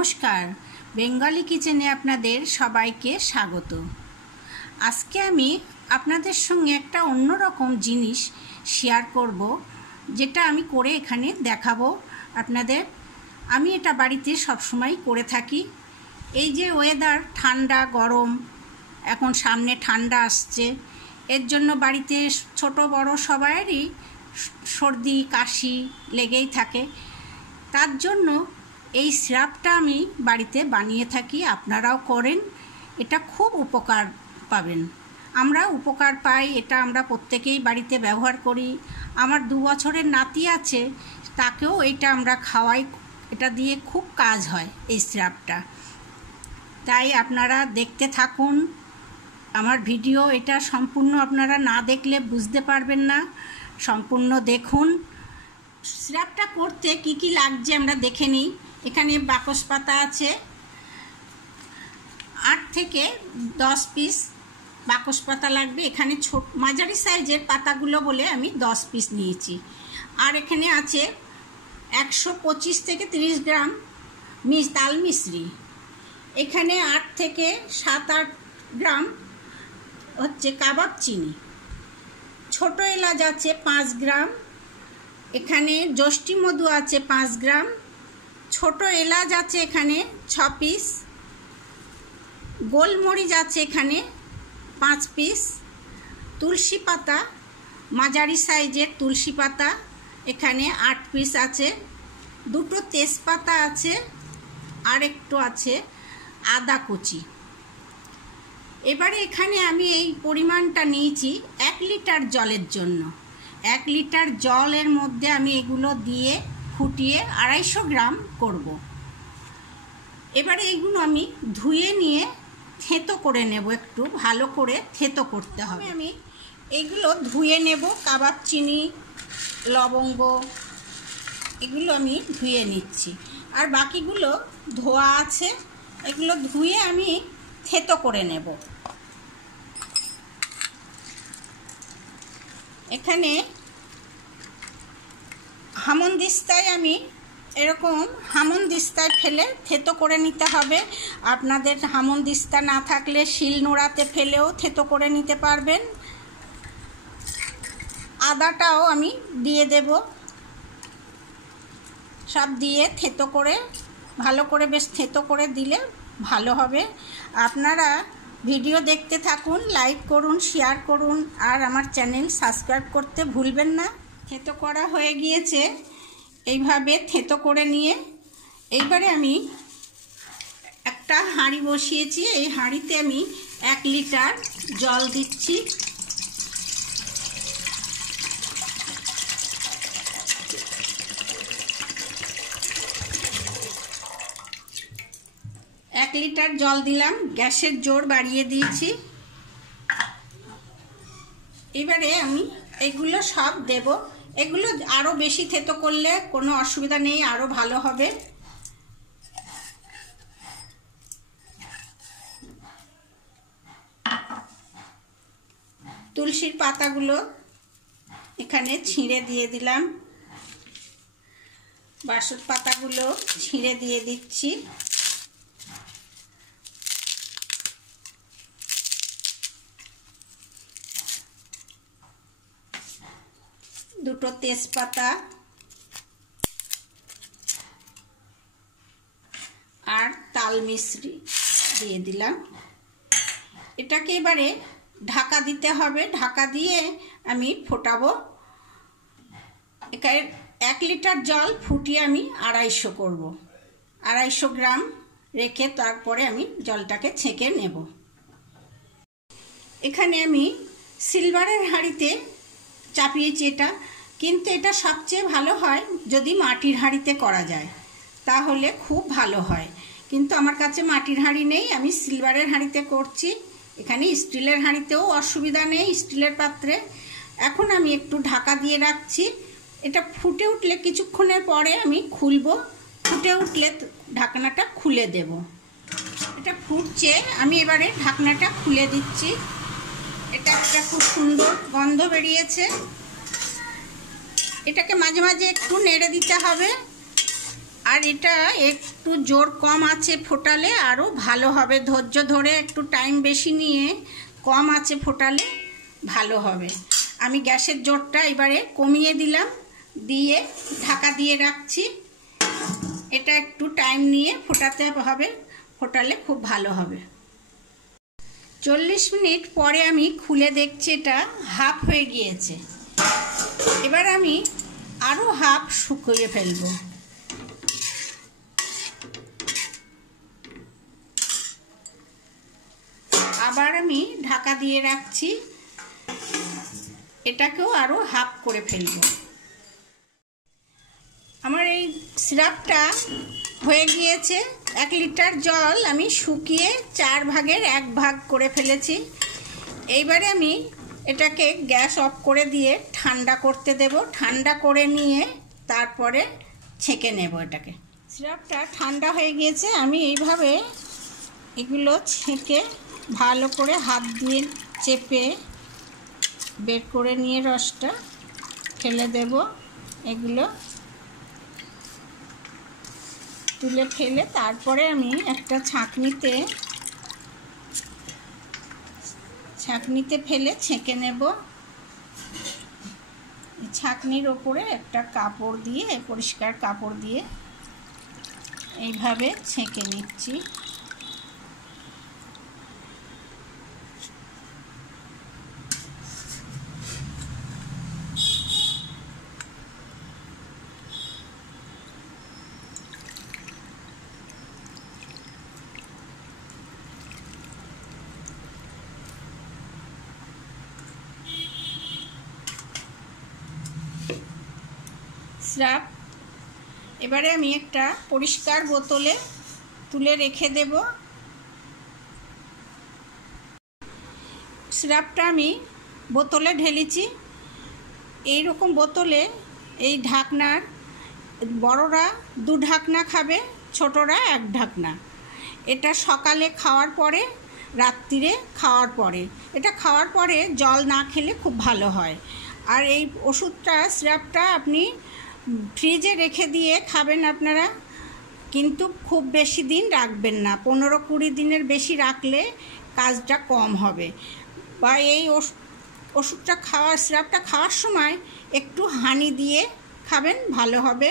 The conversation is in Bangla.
নমস্কার, বেঙ্গলি কিচেনে আপনাদের সবাইকে স্বাগত। আজকে আমি আপনাদের সঙ্গে একটা অন্যরকম জিনিস শেয়ার করব, যেটা আমি করে এখানে দেখাবো আপনাদের। আমি এটা বাড়িতে সবসময় করে থাকি। এই যে ওয়েদার ঠান্ডা গরম, এখন সামনে ঠান্ডা আসছে, এর জন্য বাড়িতে ছোট বড় সবাইয়েরই সর্দি কাশি লেগেই থাকে। তার জন্য এই সিরাপটা আমি বাড়িতে বানিয়ে থাকি, আপনারাও করেন, এটা খুব উপকার পাবেন। আমরা উপকার পাই, এটা আমরা প্রত্যেকেই বাড়িতে ব্যবহার করি। আমার 2 বছরের নাতি আছে, তাকেও এটা আমরা খাওয়াই, এটা দিয়ে খুব কাজ হয় এই সিরাপটা। তাই আপনারা দেখতে থাকুন আমার ভিডিও। এটা সম্পূর্ণ আপনারা না দেখলে বুঝতে পারবেন না, সম্পূর্ণ দেখুন। সিরাপটা করতে কি কি লাগছে আমরা দেখে নিই। এখানে বাকস পাতা আছে, 8 থেকে 10 পিস বাকস পাতা লাগবে। এখানে মাঝারি সাইজের পাতাগুলো বলে আমি 10 পিস নিয়েছি। আর এখানে আছে 125 থেকে 30 গ্রাম তাল মিশ্রি। এখানে 8 থেকে 7-8 গ্রাম হচ্ছে কাবাব চিনি। ছোট এলাচ আছে 5 গ্রাম। এখানে যষ্টি মধু আছে 5 গ্রাম। ছোট এলাচ আছে এখানে 6 পিস। গোলমরিচ আছে এখানে 5 পিস। তুলসী পাতা, মাঝারি সাইজের তুলসী পাতা এখানে 8 পিস আছে। 2টো তেজপাতা আছে, আর একটু আছে আদা কুচি। এবারে এখানে আমি এই পরিমাণটা নিয়েছি 1 লিটার জলের জন্য। 1 লিটার জলের মধ্যে আমি এগুলো দিয়ে ফুটিয়ে 250 গ্রাম করব। এবারে এগুলো আমি ধুয়ে নিয়ে থেঁতো করে নেব, একটু ভালো করে থেঁতো করতে হবে। আমি এগুলো ধুয়ে নেব, কাবাব চিনি, লবঙ্গ, এগুলো আমি ধুয়ে নিচ্ছি। আর বাকিগুলো ধোয়া আছে, এগুলো ধুয়ে আমি থেঁতো করে নেব। এখানে হামনদিস্তায় আমি এরকম হামনদিস্তায় ফেলে থেঁতো করে নিতে হবে। আপনাদের হামনদিস্তা না থাকলে শিলনোড়াতে ফেলেও থেঁতো করে নিতে পারবেন। আদাটাও আমি দিয়ে দেব, সব দিয়ে থেঁতো করে ভালো করে বেশ থেঁতো করে দিলে ভালো হবে। আপনারা ভিডিও দেখতে থাকুন, লাইক করুন, শেয়ার করুন, আর আমার চ্যানেল সাবস্ক্রাইব করতে ভুলবেন না। থেঁতো করা হয়ে গিয়েছে, এইভাবে থেঁতো করে নিয়ে এইবারে আমি একটা হাঁড়ি বসিয়েছি। এই হাঁড়িতে আমি 1 লিটার জল দিচ্ছি। এক লিটার জল দিলাম, গ্যাসের জোর বাড়িয়ে দিয়েছি। এবারে আমি এগুলো সব দেব। এগুলো আরও বেশি থেঁতো করলে কোনো অসুবিধা নেই, আরও ভালো হবে। তুলসীর পাতাগুলো এখানে ছিঁড়ে দিয়ে দিলাম, বাসক পাতাগুলো ছিঁড়ে দিয়ে দিচ্ছি। দুটো তেজপাতা আর তাল মিশ্রি দিয়ে দিলাম। এটাকে এবারে ঢাকা দিতে হবে। ঢাকা দিয়ে আমি ফোটাবো। এখানে 1 লিটার জল ফুটিয়ে আমি 250 করব। 250 গ্রাম রেখে তারপরে আমি জলটাকে ছেঁকে নেব। এখানে আমি সিলভারের হাঁড়িতে চাপিয়েছি এটা, কিন্তু এটা সবচেয়ে ভালো হয় যদি মাটির হাঁড়িতে করা যায়, তাহলে খুব ভালো হয়। কিন্তু আমার কাছে মাটির হাঁড়ি নেই, আমি সিলভারের হাঁড়িতে করছি। এখানে স্টিলের হাঁড়িতেও অসুবিধা নেই, স্টিলের পাত্রে। এখন আমি একটু ঢাকা দিয়ে রাখছি। এটা ফুটে উঠলে কিছুক্ষণের পরে আমি খুলব। ফুটে উঠলে ঢাকনাটা খুলে দেব। এটা ফুটছে, আমি এবারে ঢাকনাটা খুলে দিচ্ছি। এটা একটা খুব সুন্দর গন্ধ বেরিয়েছে। এটাকে মাঝে মাঝে একটু নেড়ে দিতে হবে। আর এটা একটু জোর কম আছে ফোটালে আরও ভালো হবে। ধৈর্য ধরে একটু টাইম বেশি নিয়ে কম আছে ফোটালে ভালো হবে। আমি গ্যাসের জোরটা এবারে কমিয়ে দিলাম, দিয়ে ঢাকা দিয়ে রাখছি। এটা একটু টাইম নিয়ে ফোটাতে হবে, ফোটালে খুব ভালো হবে। 40 মিনিট পরে আমি খুলে দেখছি এটা হাফ হয়ে গিয়েছে। এবার আমি আরও হাফ শুকিয়ে ফেলবো। আবার আমি ঢাকা দিয়ে রাখছি, এটাকেও আরও হাফ করে ফেলবো। আমার এই সিরাপটা হয়ে গিয়েছে। 1 লিটার জল আমি শুকিয়ে 4 ভাগের 1 ভাগ করে ফেলেছি। এইবারে আমি এটাকে গ্যাস অফ করে দিয়ে ঠান্ডা করতে দেব। ঠান্ডা করে নিয়ে তারপরে ছেঁকে নেব এটাকে। সিরাপটা ঠান্ডা হয়ে গিয়েছে। আমি এইভাবে এগুলো ছেঁকে ভালো করে হাত দিয়ে চেপে বের করে নিয়ে রসটা ফেলে দেব। এগুলো তুলে ফেলে তারপরে আমি একটা ছাঁকনিতে ফেলে ছেঁকে নেব। ছাঁকনির ওপরে একটা কাপড় দিয়ে, পরিষ্কার কাপড় দিয়ে এইভাবে ছেঁকে নিচ্ছি। সিরাপ এবারে আমি একটা পরিষ্কার বোতলে তুলে রেখে দেব। সিরাপটা আমি বোতলে ঢেলেছি। এই রকম বোতলে এই ঢাকনার, বড়রা 2 ঢাকনা খাবে, ছোটরা 1 ঢাকনা। এটা সকালে খাওয়ার পরে, রাত্রিরে খাওয়ার পরে। এটা খাওয়ার পরে জল না খেলে খুব ভালো হয়। আর এই ওষুধটা, সিরাপটা আপনি ফ্রিজে রেখে দিয়ে খাবেন আপনারা, কিন্তু খুব বেশি দিন রাখবেন না। 15-20 দিনের বেশি রাখলে কাজটা কম হবে। বা এই ওষুধটা সিরাপটা খাওয়ার সময় একটু হানি দিয়ে খাবেন, ভালো হবে।